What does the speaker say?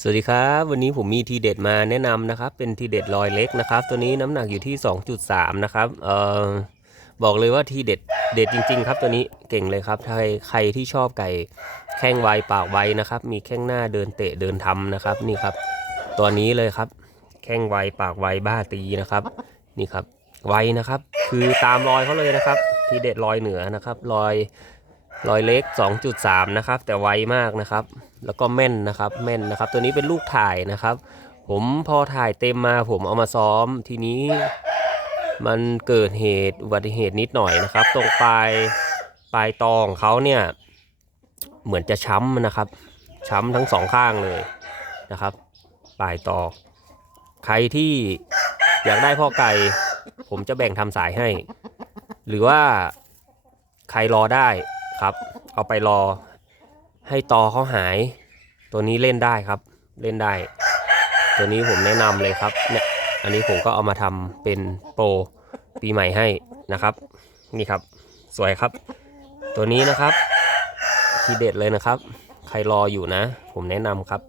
สวัสดีครับ วันนี้ผมมีทีเด็ดมาแนะนำนะครับ เป็นทีเด็ดลอยเล็กนะครับ ตัวนี้น้ำหนักอยู่ที่ 2.3 นะครับเอ่อบอกเลยว่าทีเด็ดเด็ดจริง ๆ ครับตัวนี้เก่งเลยครับใครใครที่ชอบไก่แข้งไวปากไวนะครับ มีแข้งหน้าเดินเตะเดินทำนะครับนี่ครับ ตัวนี้เลยครับ แข้งไวปากไวบ้าตีนะครับ นี่ครับไวนะครับ คือตามรอยเขาเลยนะครับ ทีเด็ดลอยเหนือนะครับลอย รอยเล็ก 2.3 นะครับ แต่ไวมากนะครับ แล้วก็แม่นนะครับ แม่นนะครับ ตัวนี้เป็นลูกถ่ายนะครับ ผมพอถ่ายเต็มมาผมเอามาซ้อม ทีนี้ มันเกิดเหตุอุบัติเหตุนิดหน่อยนะครับ ตรงปลายปลายตองเขาเนี่ย เหมือนจะช้ำนะครับ ช้ำทั้งสองข้างเลยนะครับ ปลายตองใครที่อยากได้พ่อไก่ ผมจะแบ่งทำสายให้ หรือว่าใครรอได้ ครับ เอาไปรอให้ตอเขาหาย ตัวนี้เล่นได้ครับ เล่นได้ ตัวนี้ผมแนะนำเลยครับ เนี่ย อันนี้ผมก็เอามาทำเป็นโปรปีใหม่ให้นะครับ นี่ครับ สวยครับ ตัวนี้นะครับ ทีเด็ดเลยนะครับ ใครรออยู่นะ ผมแนะนำครับ